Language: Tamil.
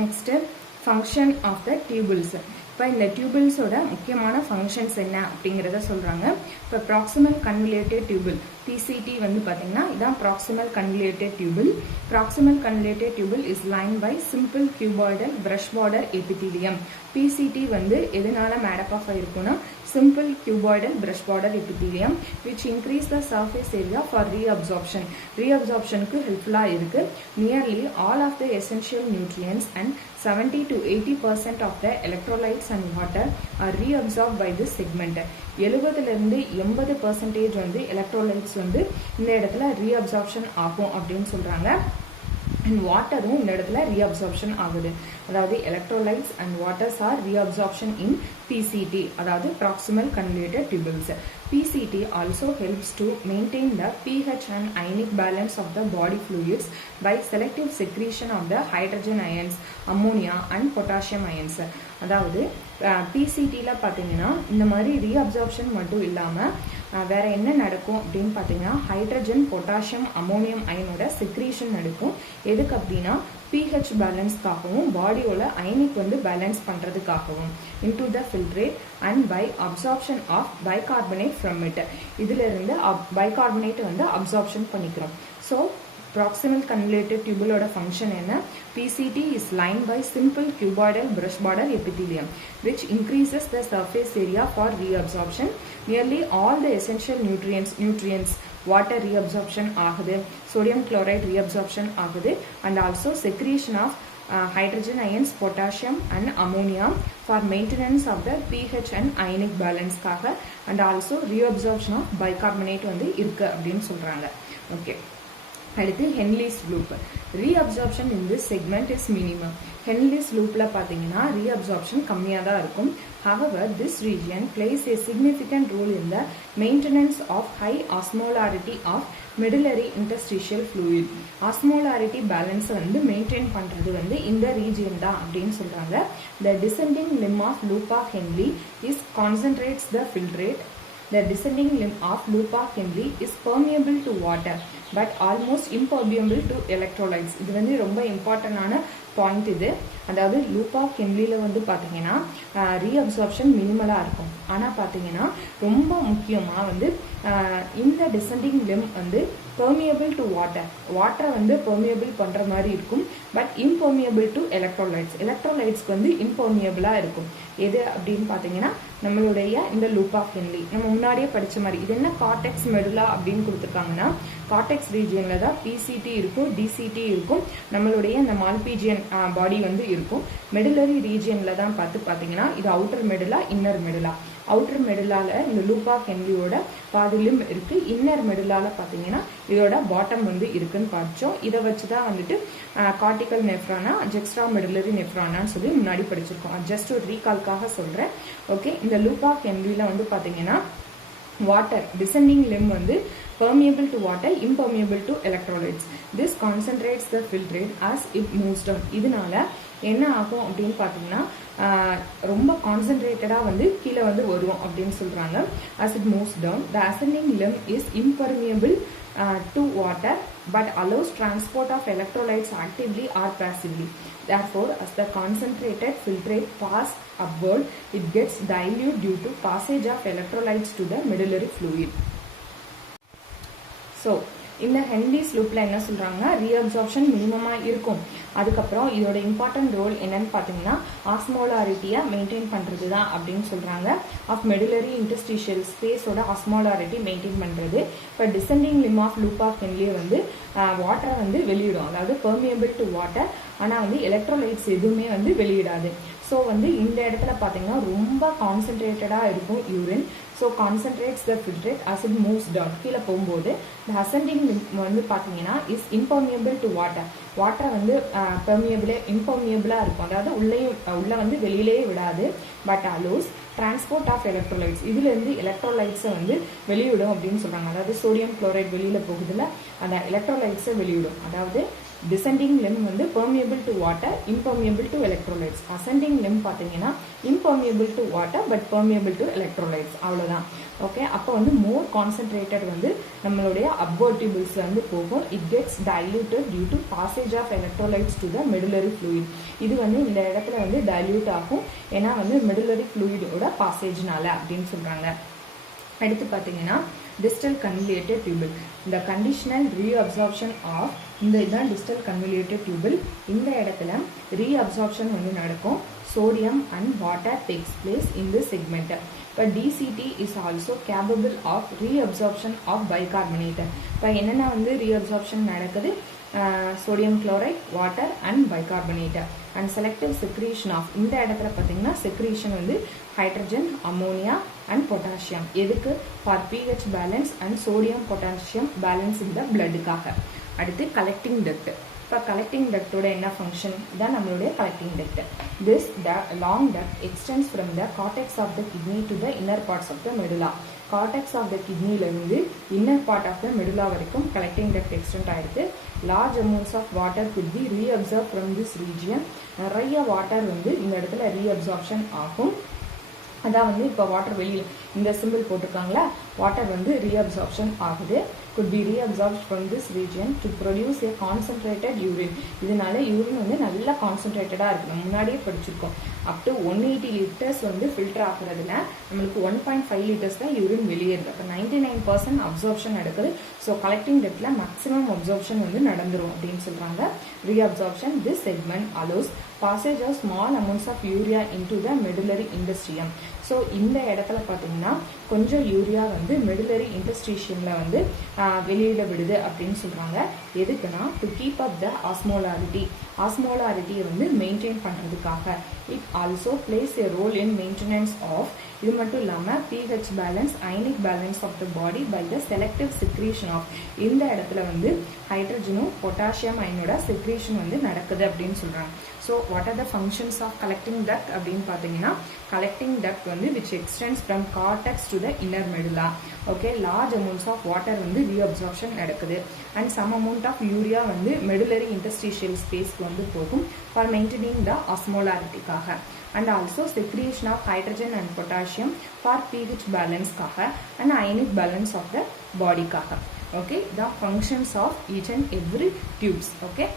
Next, function of the tubules. இப்போ இந்த டியூபிள்ஸோட முக்கியமான ஃபங்க்ஷன்ஸ் என்ன அப்படிங்கிறத சொல்கிறாங்க. இப்போ ப்ராக்சிமல் கன்வல்யூட்டட் டியூபிள் PCT வந்து பார்த்தீங்கன்னா இதான் proximal convoluted tubule. Proximal convoluted tubule is line by simple cuboidal brush border epithelium. PCT வந்து எதனால மேடப் ஆஃப் ஆயிருக்கும்னா simple cuboidal brush border epithelium which increase the surface area for reabsorption. Reabsorption க்கு helpful இருக்கு. Nearly all of the essential nutrients and 70 to 80% of the electrolytes and water are reabsorbed by this segment. 70 இருந்து 80% வந்து electrolytes வந்து இந்த இடத்துல reabsorption ஆகும் அப்படின்னு சொல்றாங்க. And வாட்டரும் இந்த இடத்துல reabsorption ஆகுது. அதாவது electrolytes and waters are reabsorption in PCT, அதாவது proximal convoluted tubules. PCT also helps to maintain the pH and ionic balance of the body fluids by selective secretion of the hydrogen ions, ammonia and potassium ions. அதாவது PCTல பார்த்தீங்கன்னா இந்த மாதிரி reabsorption மட்டும் இல்லாமல் வேற என்ன நடக்கும் அப்படின்னு பார்த்தீங்கன்னா ஹைட்ரஜன், பொட்டாசியம், அமோனியம் அயனோட செக்ரீஷன் நடக்கும். எதுக்கு அப்படின்னா pH பேலன்ஸ்க்காகவும் பாடியோட அயனிக் வந்து balance பண்ணுறதுக்காகவும் into the filtrate and by absorption of bicarbonate from it. இதிலிருந்து பைகார்பனேட் வந்து அப்சார்ப்ஷன் பண்ணிக்கிறோம். So proximal convoluted tubule oda function enna PCT is lined by simple cuboidal brush border epithelium which increases the surface area for reabsorption. Nearly all the essential nutrients water reabsorption ஆகுது, sodium chloride reabsorption ஆகுது, and also secretion of hydrogen ions, potassium and ammonia for maintenance of the pH and ionic balance காக, and also reabsorption of bicarbonate வந்து இருக்கு அப்படின்னு சொல்றாங்க. Okay. அடுத்து Henle's loop. Reabsorption in this segment is minimum. Henle's loopல பார்த்தீங்கன்னா reabsorption கம்மியாக தான் இருக்கும். However, this region plays a significant role in the maintenance of high osmolarity of medullary interstitial fluid. Osmolarity balance வந்து மெயின்டைன் பண்றது வந்து இந்த ரீஜியன் தான் அப்படின்னு சொல்றாங்க. The descending limb of loop of Henle is concentrates the filtrate. The descending limb of loop of Henle is permeable to water but almost impermeable to electrolytes. இது வந்து ரொம்ப இம்பார்ட்டன்டான பாயிண்ட் இது. அதாவது லூப் ஆஃப் ஹென்லியில் வந்து பார்த்தீங்கன்னா ரீஅப்சார்ப்ஷன் மினிமலாக இருக்கும். ஆனால் பார்த்தீங்கன்னா ரொம்ப முக்கியமாக வந்து இந்த டிசெண்டிங் லிம் வந்து பெர்மியபிள் டு வாட்டரை வந்து பெர்மியபிள் பண்ணுற மாதிரி இருக்கும். பட் இம்பெர்மியபிள் டு எலக்ட்ரோலைட்ஸ்க்கு வந்து இம்பெர்மியபிளாக இருக்கும். எது அப்படின்னு பார்த்தீங்கன்னா நம்மளுடைய இந்த லூப் ஆஃப் ஹென்லி நம்ம முன்னாடியே படித்த மாதிரி. இது என்ன கார்டெக்ஸ் மெடுலா அப்படின்னு கொடுத்துருக்காங்கன்னா கார்டெக்ஸ் ரீஜியனில் தான் PCT இருக்கும், DCT இருக்கும், நம்மளுடைய இந்த மால்பீஜியன் பாடி வந்து இருக்கும். மெடுலரி ரீஜியனில் தான் பார்த்தீங்கன்னா இது outer medulla, inner medulla. Outer மெடுலால இந்த லூப் ஆஃப் ஹென்லியோட பாதி லிம்ப் இருக்கு. இன்னர் மெடுலால பார்த்தீங்கன்னா இதோட பாட்டம் வந்து இருக்குன்னு படித்தோம். இதை வச்சு தான் வந்துட்டு கார்டிகல் நெஃப்ரானா, ஜெக்ஸ்ட்ரா மெடுலரி நெஃப்ரானான்னு சொல்லி முன்னாடி படிச்சிருக்கோம். ஜஸ்ட் ஒரு ரீகால்காக சொல்கிறேன். ஓகே, இந்த லூப் ஆஃப் ஹென்லியில் வந்து பார்த்தீங்கன்னா வாட்டர் டிசெண்டிங் லிம் வந்து permeable to water, impermeable to electrolytes. This concentrates the filtrate as it moves down. இதனால என்ன ஆகும் அப்படின்னு பார்த்தீங்கன்னா ரொம்ப கான்சென்ட்ரேட்டடாக வந்து கீழே வந்து வரும் அப்படின்னு சொல்கிறாங்க. as it moves down, the ascending limb is impermeable to water but allows transport of electrolytes actively or passively. Therefore, as the concentrated filtrate passes upward, it gets diluted due to passage of electrolytes to the medullary fluid. So இந்த ஹென்லிஸ் லூப்பில் என்ன சொல்கிறாங்கன்னா ரீஅப்சார்ப்ஷன் மினிமமாக இருக்கும். அதுக்கப்புறம் இதோட இம்பார்ட்டன்ட் ரோல் என்னன்னு பார்த்தீங்கன்னா ஆஸ்மோலாரிட்டியை மெயின்டைன் பண்ணுறது தான் அப்படின்னு சொல்கிறாங்க. ஆஃப் மெடுலரி இன்டர்ஸ்டிஷியல் ஸ்பேஸோட ஆஸ்மோலாரிட்டி மெயின்டைன் பண்ணுறது. இப்போ descending limb of loop of ஹென்லியை வந்து வாட்டரை வந்து வெளியிடும், அதாவது பெர்மியபிள் டு வாட்டர். ஆனால் வந்து எலக்ட்ரோலைட்ஸ் எதுவுமே வந்து வெளியிடாது. ஸோ வந்து இந்த இடத்துல பார்த்தீங்கன்னா ரொம்ப கான்சென்ட்ரேட்டடாக இருக்கும் urine. So concentrates the filtrate as it moves down. கீழே போகும்போது இந்த அசெண்டிங் வந்து பார்த்தீங்கன்னா இஸ் இம்பர்மியபிள் டு வாட்டரை வந்து இம்பர்மியபிளாக இருக்கும். அதாவது உள்ளே வந்து வெளியிலே விடாது. But allows transport of electrolytes. இதுலேருந்து எலக்ட்ரோலைட்ஸை வந்து வெளியிடும் அப்படின்னு சொல்கிறாங்க. அதாவது சோடியம் குளோரைட் வெளியில் போகுதுல அந்த எலக்ட்ரோலைட்ஸை வெளியிடும். அதாவது டிசெண்டிங் limb வந்து permeable to water, impermeable to electrolytes. ascending limb பார்த்தீங்கன்னா impermeable to water but permeable to electrolytes. அவ்வளவுதான். ஓகே, அப்போ வந்து மோர் கான்சென்ட்ரேட்டட் வந்து நம்மளுடைய upward tubules வந்து போகும். it gets diluted due to passage of electrolytes to the medullary fluid. இது வந்து இந்த இடத்துல வந்து dilute ஆகும், ஏன்னா வந்து medullary fluid ஓட passageனால அப்படின்னு சொல்றாங்க. அடுத்து பார்த்தீங்கன்னா distal convoluted tubule. the conditional reabsorption of இந்த இதான் distal convoluted tubule. இந்த இடத்துல reabsorption வந்து நடக்கும். sodium and water takes place in this segment. but DCT is also capable of reabsorption of bicarbonate. இப்போ என்னென்ன வந்து reabsorption நடக்குது? sodium chloride, water and bicarbonate. and selective secretion of இந்த இடத்துல பார்த்தீங்கன்னா secretion வந்து hydrogen, ammonia and potassium. எதுக்கு? for pH balance and sodium potassium balance in the blood காக. அடுத்து collecting duct. இப்போ collecting duct ஓட என்ன function? இதான் நம்மளுடைய collecting duct. this long duct extends from the cortex of the kidney to the inner parts of the medulla. cortex of the kidney ல இருந்து inner part of the medulla வரைக்கும் collecting duct extend ஆயிருக்கு. large amounts of water could be reabsorbed from this region. நிறைய வாட்டர் வந்து இந்த இடத்துல reabsorption ஆகும். அதான் வந்து இப்போ வாட்டர் வெளியில் இந்த சிம்பிள் போட்டிருக்காங்களா, வாட்டர் வந்து reabsorption ஆகுது. could be reabsorbed from this region to produce a concentrated urine. இதனால யூரின் வந்து நல்லா கான்சென்ட்ரேட்டடாக இருக்கு. நம்ம முன்னாடியே படிச்சிருக்கோம். அப் டு 180 லிட்டர்ஸ் வந்து ஃபில்டர் ஆகுறதுல நம்மளுக்கு 1.5 லிட்டர்ஸ் தான் யூரின் வெளியேறுது. அப்போ 99% அப்சார்ப்ஷன் நடக்குது. ஸோ கலெக்டிங் டெப்த்ல மேக்ஸிமம் அப்சார்ப்ஷன் வந்து நடந்துரும் அப்படின்னு சொல்றாங்க. reabsorption, this segment allows passage of small amounts of urea into the medullary interstitium. So இந்த இடத்துல பார்த்தீங்கன்னா கொஞ்சம் யூரியா வந்து மெடுலரி இன்டர்ஸ்டிஷியம்ல வந்து வெளியிட விடுது அப்படின்னு சொல்றாங்க. எதுக்குன்னா டு கீப் அப் த ஆஸ்மோலாரிட்டியை வந்து மெயின்டைன் பண்றதுக்காக. It also plays a role in maintenance of, இது மட்டும் இல்லாமல் pH balance, ionic balance of the body by the selective secretion of. இந்த இடத்துல வந்து ஹைட்ரஜனும் பொட்டாசியம் அயனோட செக்ரீஷன் வந்து நடக்குது அப்படின்னு சொல்றாங்க. So what are the functions of collecting duct அப்படின்னு பார்த்தீங்கன்னா, கலெக்டிங் டக்ட் வந்து which extends from cortex to the inner medulla. Okay, large amounts of water வந்து reabsorption நடக்குது. and some amount of urea வந்து medullary interstitial spaceக்கு வந்து போகும் for maintaining the osmolarity காக. and also secretion of hydrogen and potassium for pH balance காக and ionic balance of the body காக. okay, the functions of each and every tubes. okay.